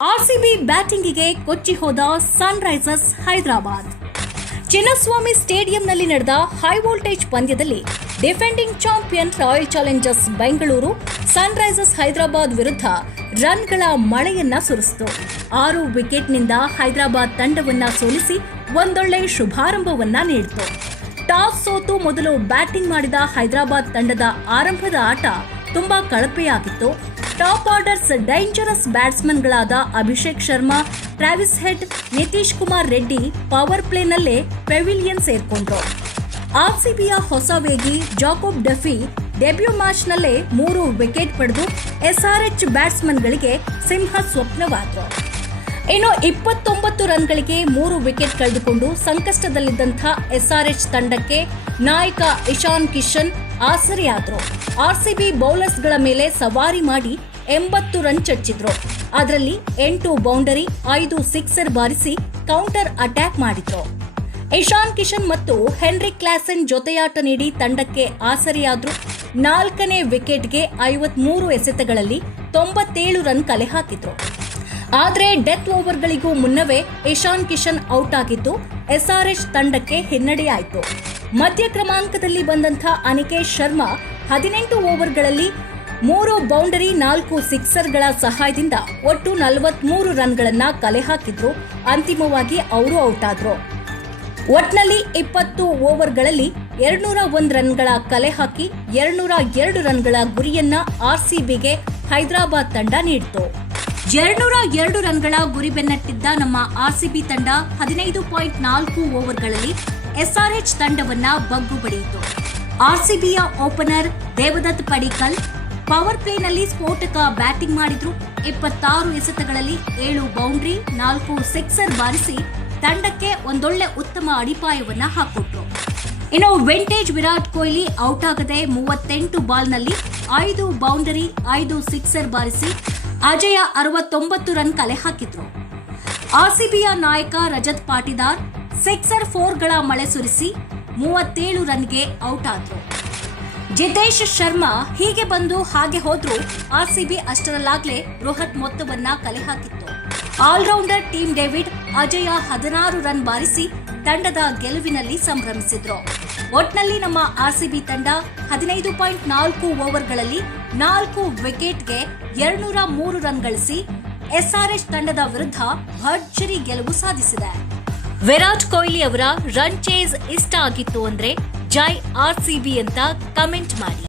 RCB ಬ್ಯಾಟಿಂಗಿಗೆ ಕೊಚ್ಚಿ ಹೋದ Sunrisers Hyderabad. Chinnaswamy ಸ್ಟೇಡಿಯಂನಲ್ಲಿ ನಡೆದ high voltage ಪಂದ್ಯದಲ್ಲಿ defending champion royal Challengers Bengaluru Sunrisers Hyderabad ವಿರುದ್ಧ ರನ್ಗಳ ಮಳೆಯನ್ನ ಸುರಿಸಿತು. 6 ವಿಕೆಟ್ನಿಂದ ಹೈದರಾಬಾದ್ ತಂಡವನ್ನ ಸೋಲಿಸಿ ಒಂದೊಳ್ಳೆ ಶುಭಾರಂಭವನ್ನ ನೀಡಿತು. ಟಾಸ್ ಸೋತು ಮೊದಲು ಬ್ಯಾಟಿಂಗ್ ಮಾಡಿದ ಹೈದರಾಬಾದ್ ತಂಡದ ಆರಂಭದ ಆಟ ತುಂಬಾ ಕಳಪೆಯಾಗಿತ್ತು. ಟಾಪ್ ಆರ್ಡರ್ಸ್ ಡೇಂಜರಸ್ ಬ್ಯಾಟ್ಸ್ಮನ್ಗಳಾದ Abhishek Sharma, Travis Head, Nitish Kumar Reddy power ಪ್ಲೇನಲ್ಲೇ ಪೆವಿಲಿಯನ್ ಸೇರ್ಕೊಂಡ್ರು. ಆರ್ಸಿಬಿಯ ಹೊಸ ವೇಗಿ ಜಾಕೋಬ್ ಡಫಿ ಡೆಬ್ಯೂ ಮ್ಯಾಚ್ನಲ್ಲೇ 3 ವಿಕೆಟ್ ಪಡೆದು ಎಸ್ಆರ್ಎಚ್ ಬ್ಯಾಟ್ಸ್ಮನ್ಗಳಿಗೆ ಸಿಂಹ ಸ್ವಪ್ನವಾದ್ರು. ಇನ್ನು 29 ರನ್ಗಳಿಗೆ 3 ವಿಕೆಟ್ ಕಳೆದುಕೊಂಡು ಸಂಕಷ್ಟದಲ್ಲಿದ್ದಂಥ ಎಸ್ಆರ್ಎಚ್ ತಂಡಕ್ಕೆ ನಾಯಕ ಇಶಾನ್ ಕಿಶನ್ ಆಸರೆಯಾದ್ರು. ಆರ್ಸಿಬಿ ಬೌಲರ್ಸ್ಗಳ ಮೇಲೆ ಸವಾರಿ ಮಾಡಿ 80 ರನ್ ಚಚ್ಚಿದ್ರು. ಅದರಲ್ಲಿ 8 ಬೌಂಡರಿ, 5 ಸಿಕ್ಸರ್ ಬಾರಿಸಿ ಕೌಂಟರ್ ಅಟ್ಯಾಕ್ ಮಾಡಿದ್ರು. ಇಶಾನ್ ಕಿಶನ್ ಮತ್ತು ಹೆನ್ರಿ ಕ್ಲಾಸನ್ ಜೊತೆಯಾಟ ನೀಡಿ ತಂಡಕ್ಕೆ ಆಸರೆಯಾದ್ರು. 4ನೇ ವಿಕೆಟ್ಗೆ 53 ಎಸೆತಗಳಲ್ಲಿ 97 ರನ್ ಕಲೆ ಹಾಕಿದ್ರು. ಆದರೆ ಡೆತ್ ಓವರ್ಗಳಿಗೂ ಮುನ್ನವೇ ಇಶಾನ್ ಕಿಶನ್ ಔಟ್ ಆಗಿದ್ದು ಎಸ್ಆರ್ಎಚ್ ತಂಡಕ್ಕೆ ಹಿನ್ನಡೆಯಾಯಿತು. ಮಧ್ಯ ಕ್ರಮಾಂಕದಲ್ಲಿ ಬಂದಂಥ ಅನಿಕೇಶ್ ಶರ್ಮಾ 18 ಓವರ್ಗಳಲ್ಲಿ 3 ಬೌಂಡರಿ, 4 ಸಿಕ್ಸರ್ಗಳ ಸಹಾಯದಿಂದ ಒಟ್ಟು 43 ರನ್ಗಳನ್ನ ಕಲೆ ಹಾಕಿದ್ರು. ಅಂತಿಮವಾಗಿ ಅವರು ಔಟ್ ಆದ್ರು. ಒಟ್ನಲ್ಲಿ 20 ಓವರ್ಗಳಲ್ಲಿ 201 ರನ್ಗಳ ಕಲೆ ಹಾಕಿ 202 ರನ್ಗಳ ಗುರಿಯನ್ನ ಆರ್ಸಿಬಿಗೆ ಹೈದರಾಬಾದ್ ತಂಡ ನೀಡಿತು. 202 ರನ್ಗಳ ಗುರಿ ಬೆನ್ನಟ್ಟಿದ್ದ ನಮ್ಮ ಆರ್ಸಿಬಿ ತಂಡ 15.4 ಓವರ್ಗಳಲ್ಲಿ ಎಸ್ಆರ್ಎಚ್ ತಂಡವನ್ನ ಬಗ್ಗು ಬಡಿಯಿತು. ಆರ್ಸಿಬಿಯ ಓಪನರ್ ದೇವದತ್ ಪಡಿಕ್ಕಲ್ ಪವರ್ ಪ್ಲೇನಲ್ಲಿ ಸ್ಫೋಟಕ ಬ್ಯಾಟಿಂಗ್ ಮಾಡಿದ್ರು. 26 ಎಸೆತಗಳಲ್ಲಿ 7 ಬೌಂಡರಿ, 4 ಸಿಕ್ಸರ್ ಬಾರಿಸಿ ತಂಡಕ್ಕೆ ಒಂದೊಳ್ಳೆ ಉತ್ತಮ ಅಡಿಪಾಯವನ್ನ ಹಾಕೊಟ್ರು. ಇನ್ನು ವಿಂಟೇಜ್ ವಿರಾಟ್ ಕೊಹ್ಲಿ ಔಟ್ ಆಗದೆ 38 ಬಾಲ್ನಲ್ಲಿ 5 ಬೌಂಡರಿ, 5 ಸಿಕ್ಸರ್ ಬಾರಿಸಿ ಅಜಯ 69 ರನ್ ಕಲೆ ಹಾಕಿದ್ರು. ಆರ್ಸಿಬಿಯ ನಾಯಕ ರಜತ್ ಪಾಟಿದಾರ್ ಸಿಕ್ಸರ್ 4ಗಳ ಮಳೆ ಸುರಿಸಿ 37 ರನ್ಗೆ ಔಟ್ ಆದ್ರು. ಜಿತೇಶ್ ಶರ್ಮಾ ಹೀಗೆ ಬಂದು ಹಾಗೆ ಹೋದ್ರು. ಆರ್ಸಿಬಿ ಅಷ್ಟರಲ್ಲಾಗ್ಲೇ ಬೃಹತ್ ಮೊತ್ತವನ್ನ ಕಲೆ ಹಾಕಿತ್ತು. ಆಲ್ರೌಂಡರ್ ಟೀಮ್ ಡೇವಿಡ್ ಅಜಯ 16 ರನ್ ಬಾರಿಸಿ ತಂಡದ ಗೆಲುವಿನಲ್ಲಿ ಸಂಭ್ರಮಿಸಿದ್ರು. ಒಟ್ನಲ್ಲಿ ನಮ್ಮ ಆರ್ಸಿಬಿ ತಂಡ 15.4 ಓವರ್ಗಳಲ್ಲಿ 4 ವಿಕೆಟ್ಗೆ 203 ರನ್ ಗಳಿಸಿ ಎಸ್ಆರ್ಎಚ್ ತಂಡದ ವಿರುದ್ಧ ಭರ್ಜರಿ ಗೆಲುವು ಸಾಧಿಸಿದೆ. ವಿರಾಟ್ ಕೊಹ್ಲಿ ಅವರ ರನ್ ಚೇಸ್ ಇಷ್ಟ ಆಗಿತ್ತು ಅಂದ್ರೆ ಜೈ ಆರ್ಸಿಬಿ ಅಂತ ಕಮೆಂಟ್ ಮಾಡಿ.